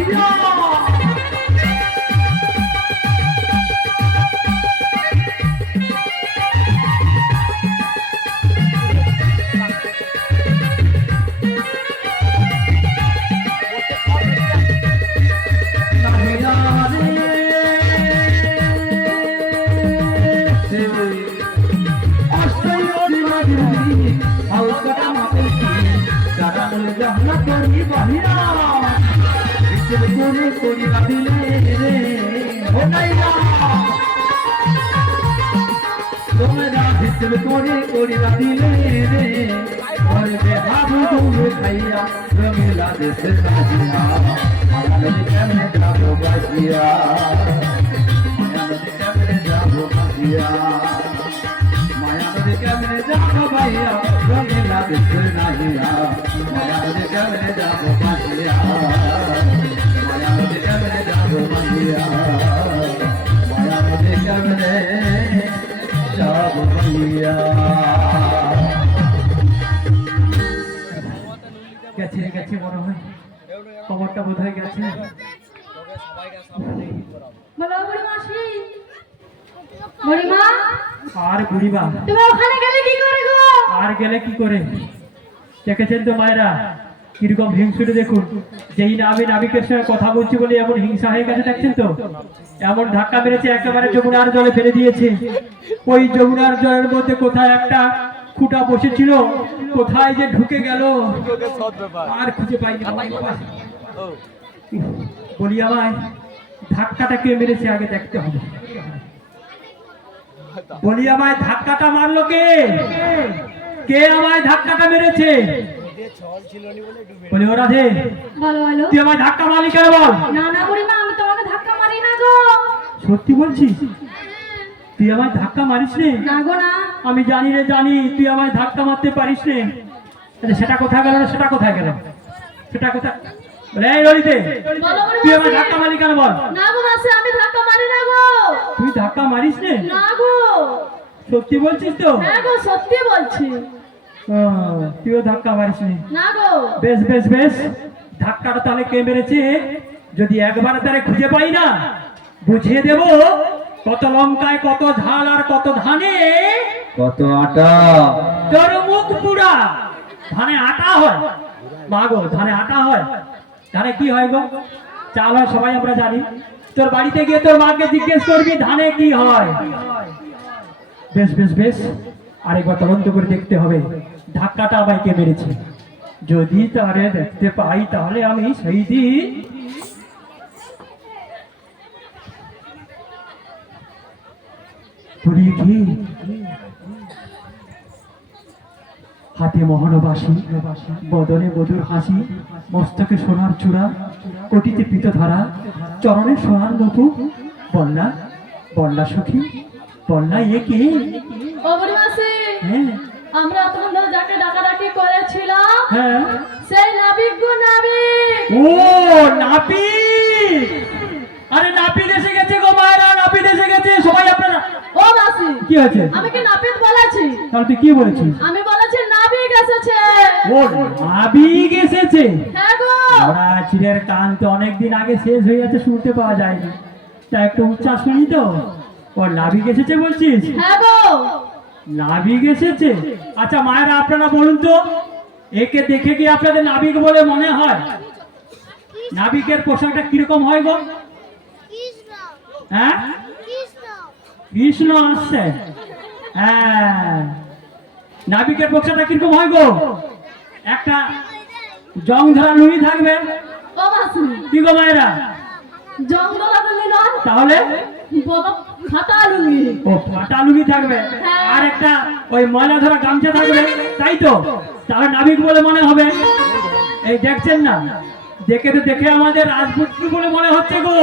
বাহিরা গেছে মনে হয় খবরটা বোধ হয়ে গেছে। আর বুড়িমা আর গেলে কি করে? দেখেছেন তো মায়েরা কিরকম হিংসুটে, দেখুন যেই না আমি নাবিকের সঙ্গে কথা বলছি বলে এমন হিংসা হয়ে গেছে, দেখছেন তো এমন ধাক্কা মেরেছে একেবারে যমুনার জলে ফেলে দিয়েছে। ওই যমুনার জলের মধ্যে কোথায় একটা খুঁটা বসেছিল, কোথায় যে ঢুকে গেল আর খুঁজে পাইনি। বলি আমায় ধাক্কাটা কে মেরেছে আগে দেখতে হবে। বলি আমায় ধাক্কাটা মারলো কে? কে আমায় ধাক্কাটা মেরেছে? বলি ও রাধে, তুই আমায় ধাক্কা মারলি কেন বল? না না বুড়িমা, আমি তোমাকে ধাক্কা মারি না গো। সত্যি বলছিস? তুই আমায় ধাক্কা মারিস রে? না গো না। আমি জানি রে, জানি তুই আমায় ধাক্কা মারতে পারিস রে। আচ্ছা সেটা কোথায় গেল? সেটা কোথায় গেল? সেটা কোথায়? এই ললিতে, তুই আমায় ধাক্কা মারলি কেন বল? না গো মাসি, আমি ধাক্কা মারি না গো। তুই ধাক্কা মারিস রে? না গো। সত্যি বলছিস তো? হ্যাঁ গো, সত্যি বলছি। তুইও ধাক্কা মারিস নি? না গো। বেশ বেশ বেশ, ধাক্কাটা তাহলে কে মেরেছে যদি একবার তারে খুঁজে পাই না, বুঝিয়ে দেব কত লঙ্কায় কত ঝাল আর কত ধানে কত আটা। তোর মুখ পুরা। ধানে আটা হয়? মা গো, ধানে আটা হয়? ধানে কি হয় গো? চাল হয়, সবাই আমরা জানি। তোর বাড়িতে গিয়ে তোর মাকে জিজ্ঞেস করবি ধানে কি হয়। বেশ বেশ বেশ, আরেকবার তদন্ত করে দেখতে হবে ধাক্কাটা আমায় কে মেরেছে। যদি তারে দেখতে পাই তাহলে আমি সেই দিন হাতে মহানবাসী, বদনে মধুর হাসি, মস্তকে সোনার চূড়া, কোটিতে পিত ধরা, চরণে সোনার নতু। বন্যা বন্যা সখী, বন্যা এ কে? ও বুড়িমাসি, হ্যাঁ আমরা এতক্ষণ ধরে যাকে ডাকাডাকি করেছিলাম, হ্যাঁ, সেই নাবিক গো নাবিক। ও নাপিত! আরে নাপিত এসে গেছে গো মায়েরা, নাপিত এসে গেছে। সবাই আপনারা ও মাসি, কি হয়েছে? আমি কি নাপিত বলেছি? তাহলে তুই কি বলেছিস? আমি বলেছি নাবিক এসেছে। ও নাবিক এসেছে? হ্যাঁ গো। ওরা চিড়ের কান তো অনেকদিন আগে শেষ হয়ে যাচ্ছে, শুনতে পাওয়া যায়নি। তা একটু উচ্চাস শুনি তো। ও নাবিক এসেছে বলছিস? হ্যাঁ গো। নাবিক এসেছে? আচ্ছা মায়েরা আপনারা বলুন তো, একে দেখে কি আপনাদের নাবিক বলে মনে হয়? নাবিকের পোশাকটা কিরকম হয় গো? হ্যাঁ, কৃষ্ণ আসছে। হ্যাঁ, নাবিকের পোশাকটা কিরকম হয় গো? একটা জং ধরা লুঙ্গি থাকবে। ও মাসি, কি গো মায়েরা? জঙ্গল লুঙ্গি নয়, তাহলে বড় ফাটা লুঙ্গি। ও ফাটা লুঙ্গি থাকবে, আর একটা ওই ময়লা ধরা গামছা থাকবে, তাই তো? তাহলে নাবিক বলে মনে হবে। এই দেখছেন না, দেখে তো দেখে আমাদের রাজপুত্র বলে মনে হচ্ছে গো।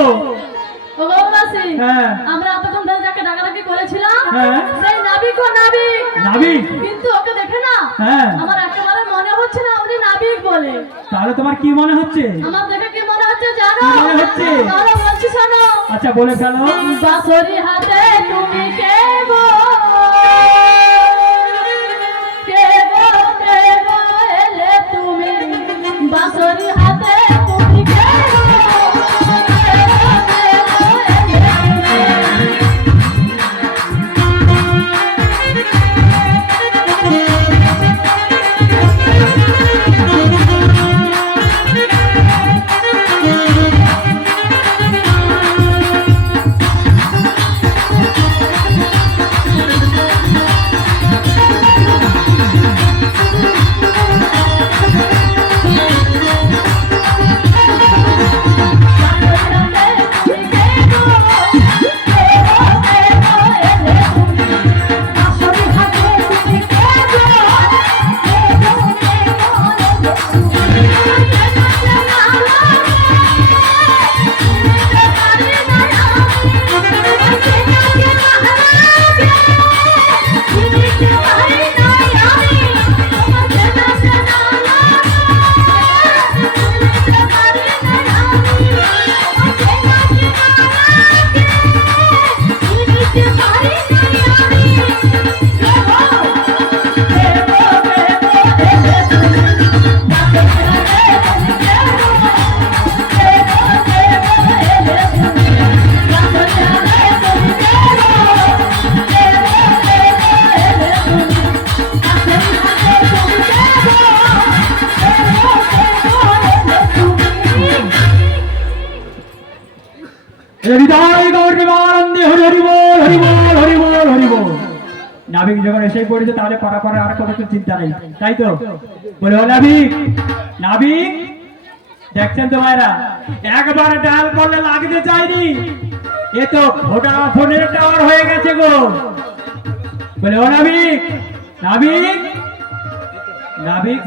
ও গো মাসি, হ্যাঁ আমরা এতক্ষণ ধরে যাকে ডাকাডাকি করেছিলাম, হ্যাঁ, সেই নাবিক ও নাবিক। নাবিক? কিন্তু ওকে দেখে না হ্যাঁ, আমার একেবারে মনে হচ্ছে না উনি নাবিক বলে। তাহলে তোমার কি মনে হচ্ছে? আমার দেখে কি মনে হচ্ছে জানো? কি মনে হচ্ছে? তাহলে বলছি শোনো। আচ্ছা বলে ফেলো। বাঁশরি হাতে তুমি কে গো, কে গো, কে গো এলে তুমি, বাঁশরি হাতে তুমি কে গো। হৃদয় গৌরী আনন্দে হরি হরি বল হরি বল হরি বল হরি বল। নাবিক যখন এসে পড়েছে তাহলে পারাপারে আর কোনো কিছু চিন্তা নেই, তাই তো? বলে ও নাবিক, নাবিক দেখছেন তো ভাইরা, একবার ডাল করলে লাগতে চাইনি, এ তো ভোডাফোনের টাওয়ার হয়ে গেছে গো। বলে ও নাবিক, নাবিক, নাবিক,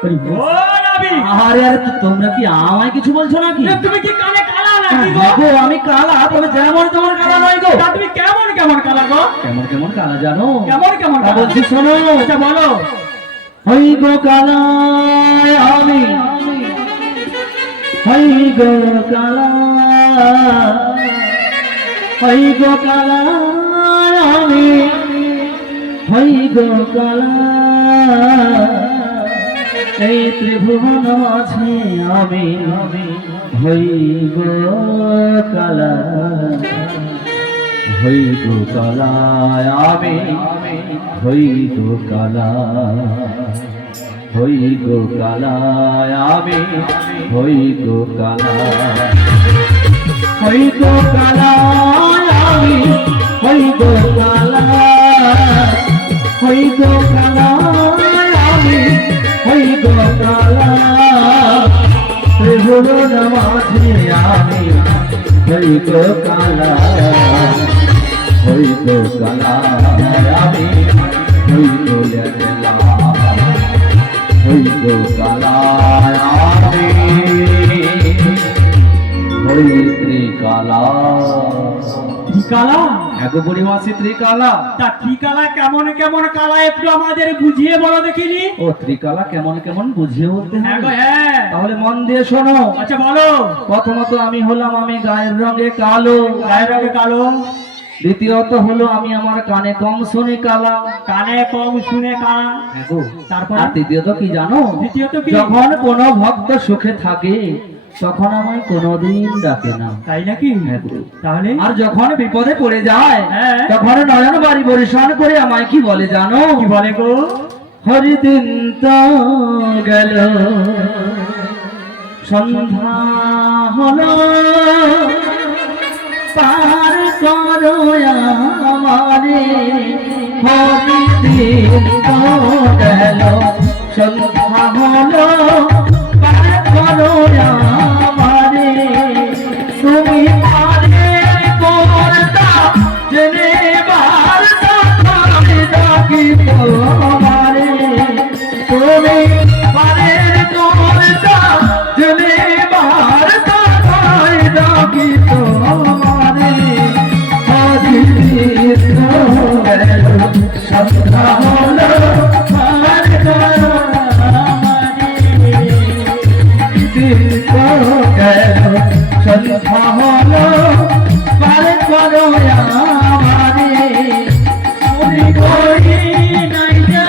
বলি ও নাবিক। আরে আরে তোমরা কি আমায় কিছু বলছো নাকি? এ, তুমি কি কানে কালা নাকি গো? গো আমি কালা, তবে যেমন তেমন কালা নয় গো। তা তুমি কেমন কেমন কালা গো? কেমন কেমন কালা জানো? কেমন কেমন তা কালা? বলছি শোনো। আচ্ছা বলো। হই গো কালা আমি, হই গো কালা, হই গো কালা আমি, হই গো কালা, এই ত্রিভুবন আছে আমি, হই গো কালা, হই গো কালা আমি, হই গো কালা, হই গো কালা আমি, হই গো কালা, হই গো কালা আমি, হই গো কালা, হই গো কালা আমি, হই গো কালা, ত্রিভুবন মাঝে আমি, হই গো কালা, হই গো কালা আমি, হই গো লেলা, হই গো কালা আমি, হই ত্রিকালা। কালা? এগো পরিমাসি ত্রিকালা। তা ত্রিকালা কেমন কেমন কালা একটু আমাদের বুঝিয়ে বলো দেখিনি। ও ত্রিকালা কেমন কেমন বুঝিয়ে বলতে হ্যাঁ গো হবে? হ্যাঁ। তাহলে মন দিয়ে শোনো। আচ্ছা বলো। প্রথমত আমি হলাম আমি গায়ের রঙে কালো, গায়ের রঙে কালো। দ্বিতীয়ত হলো আমি আমার কানে কম শুনি কালা, কানে কম শুনে কালা। তারপর? আর তৃতীয়ত কি জানো? দ্বিতীয়ত কি? যখন কোনো ভক্ত সুখে থাকে তখন আমায় কোনোদিন ডাকে না। তাই নাকি? হ্যাঁ গো। তাহলে? আর যখন বিপদে পড়ে যায় হ্যাঁ। তখন নয়ন বাড়ি বরিশান করে আমায় কি বলে জানো? কি বলে গো? হরিদিন তো গেল, সন্ধ্যা হলো, পার করো আমারে, হরিদিন তো গেল, সন্ধ্যা হলো, পার করো আমারে, তুমি পারে করতা জেনে বারতা আমি ডাকি তোমারে, তুমি পারে করতা জেনে বারতা আমি ডাকি তোমারে, হরিদিন তো গেল, সন্ধ্যা হলো, পার করো আমারে, দিন তো গেল, সন্ধ্যা হলো, পার করো আমারে, চুরি করি নাই যা,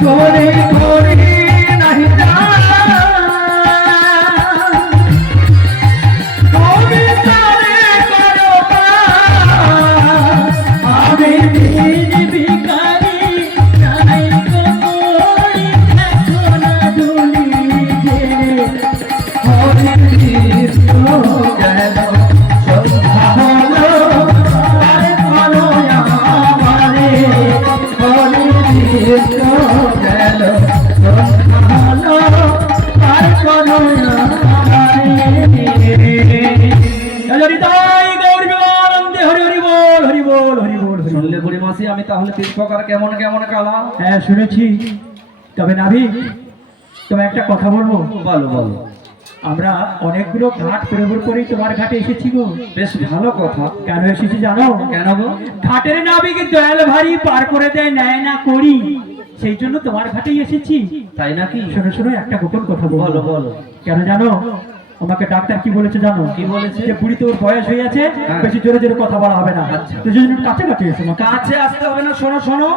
চুরি করি নাই যা, তুমি তারে করো আমি দিন ভিখারি, নাই গো কই এখন দুলি জেরে, হরিদিন তো গেল, সন্ধ্যা হলো, পার করো আমারে, হরিদিন তো গেল, সন্ধ্যা হলো, পার করো হৃদয় গৌরী আনন্দে হরি হরি বল হরি বল হরি বল। শুনলে পরিমাসি আমি তাহলে তিন প্রকার কেমন কেমন কালা? হ্যাঁ শুনেছি। তবে নাবিক, তোমায় একটা কথা বলবো। বলো বলো। আমরা অনেকগুলো ঘাট পেরোবার পরেই তোমার ঘাটে এসেছি গো। বেশ ভালো কথা। কেন এসেছি জানো? কেন গো? ঘাটের নাবিক দয়াল ভারী পার করে দেয়, নেয় না করি, সেই জন্য তোমার ঘাটেই এসেছি। তাই নাকি? শোনো শোনো, একটা গোপন কথা বলো বলো। কেন জানো? আমাকে ডাক্তার কি বলেছে জানো? কি বলেছে? যে বুড়ি তোর বয়স হয়ে আছে, হ্যাঁ। বেশি জোরে জোরে কথা বলা হবে না। আচ্ছা। তো সেই জন্য কাছে কাছে এসো। কাছে আসতে হবে না, শোনো শোনো,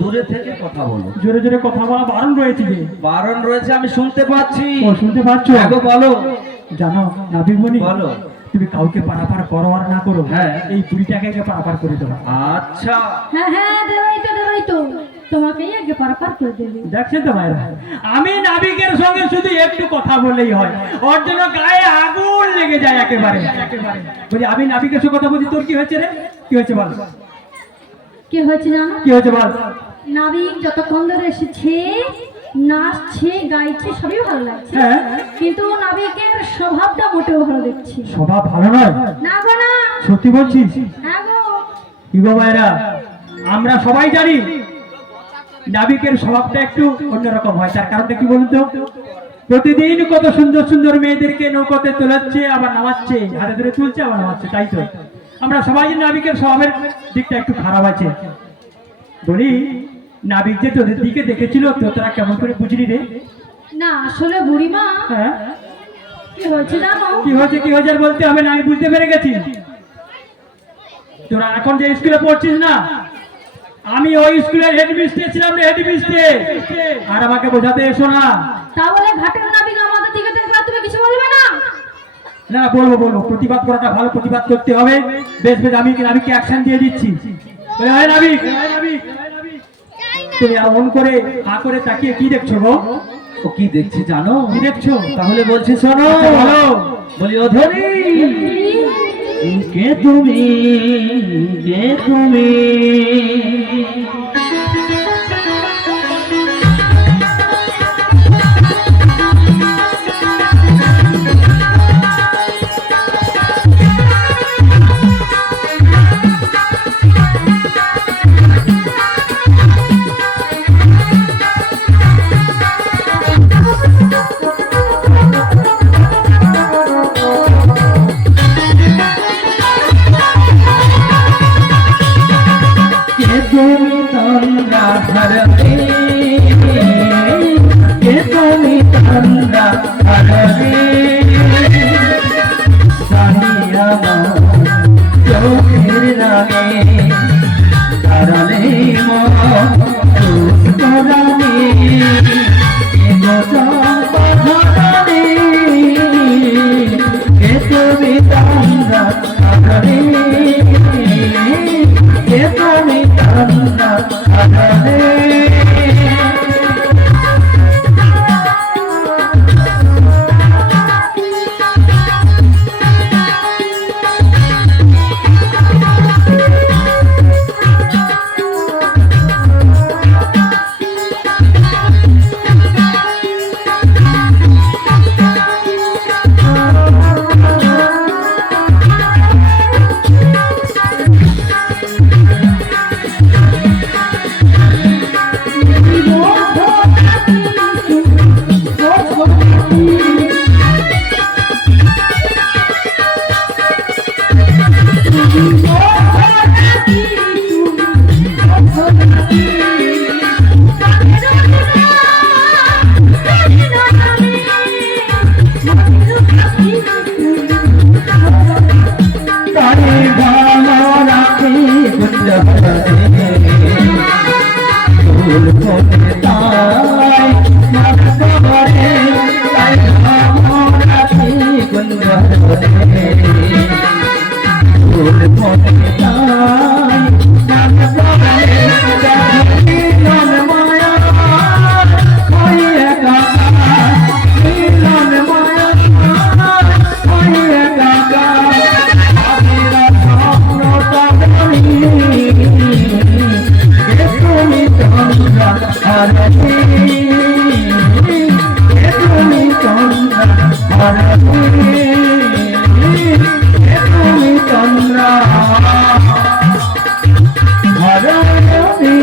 দূরে থেকে কথা বলো। জোরে জোরে কথা বলা বারণ রয়েছে যে। বারণ রয়েছে, আমি শুনতে পাচ্ছি। ও শুনতে পাচ্ছ? হ্যাঁ গো, বলো। জানো নাবিক মনি, বলো। তুমি কাউকে পারাপার করো আর না করো, হ্যাঁ। এই বুড়িটাকে পারাপার করে দেবো। আচ্ছা। হ্যাঁ হ্যাঁ দেবাই তো দেবাই তো। তোমাকেই আগে পারাপার করে দেবে। দেখছেন তো ভাইরা, আমি নাবিকের সঙ্গে শুধু একটু কথা বললেই হয়, ওর জন্য গায়ে আগুন লেগে যায় একেবারে। বলি আমি নাবিকের সঙ্গে কথা বলছি, তোর কি হয়েছে রে? কি হয়েছে বল? কি হয়েছে জানো? কি হয়েছে বল? নাবিক যতক্ষণ ধরে এসেছে, নাচছে গাইছে সবই ভালো লাগছে, হ্যাঁ, কিন্তু নাবিকের স্বভাবটা মোটেও ভালো দেখছি স্বভাব ভালো নয়। না গো না। সত্যি বলছিস? হ্যাঁ গো। কি গো ভাইরা, আমরা সবাই জানি নাবিকের স্বভাবটা একটু অন্যরকম হয়। তার কারণটা কি বলুন তো? প্রতিদিন কত সুন্দর সুন্দর মেয়েদেরকে নৌকাতে তোলাচ্ছে, আবার নামাচ্ছে, হাতে ধরে তুলছে আবার নামাচ্ছে, তাই তো আমরা সবাই জানি নাবিকের স্বভাবের দিকটা একটু খারাপ আছে। বলি নাবিক যে তোদের দিকে দেখেছিল, তো তোরা কেমন করে বুঝলি রে? না আসলে বুড়িমা, হ্যাঁ, কি হয়েছে জানো? কি হয়েছে? কি হয়েছে আর বলতে হবে না, আমি বুঝতে পেরে গেছি। তোরা এখন যে স্কুলে পড়ছিস না, আমি ওই স্কুলের হেডমিস্ট্রেস ছিলাম রে, হেডমিস্ট্রেস। আর আমাকে বোঝাতে এসো না। তাহলে ঘাটের নাবিক আমাদের দিকে দেখবে, তুমি কিছু বলবে না? না বলবো বলবো, প্রতিবাদ করাটা ভালো, প্রতিবাদ করতে হবে। বেশ বেশ, আমি নাবিককে অ্যাকশন দিয়ে দিচ্ছি। বলে হয় নাবিক, তুমি এমন করে হা করে তাকিয়ে কি দেখছো গো? ও কি দেখছি জানো? কি দেখছো? তাহলে বলছি শোনো। বলো। বলি ও ধনী, কে তুমি, কে তুমি? কে তুমি তন্দ্রা হারবে, কে তুমি তন্দ্রা হারবে? সাহিয়া চোখের রাগে কারণে মনে কে তুমি তন্দ্রা হারবে, কে তুমি তন্দ্রা হারবে? তারে ভালো রাখি গুঞ্জরে ফুল ফোটে তাই মাথরে, তাই ভালো রাখি গুঞ্জরে ফুল ফোটে তাই মাথরে। মিলন মায়া ওই একাকার, মিলন মায়া ওই একাকার। তুমি তন্দ্রা হারবে, তুমি তন্দ্রা হারবে, তুমি তন্দ্রা হারবে।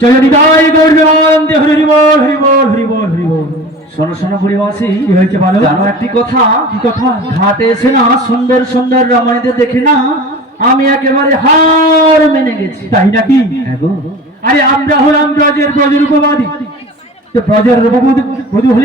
জয় নিতাই গৌর প্রেমানন্দে, হরি বল হরি বল হরি বল হরি বল। শোনো শোনো বুড়িমাসি, কি হয়েছে ভালো? জানো একটি কথা? কি কথা? ঘাটে এসে না সুন্দর সুন্দর রমণীদের দেখে না আমি একেবারে হার মেনে গেছি। তাই নাকি? হ্যাঁ গো। আরে আমরা হলাম ব্রজের ব্রজরূপবাদী, তো ব্রজের রূপবধূ হলে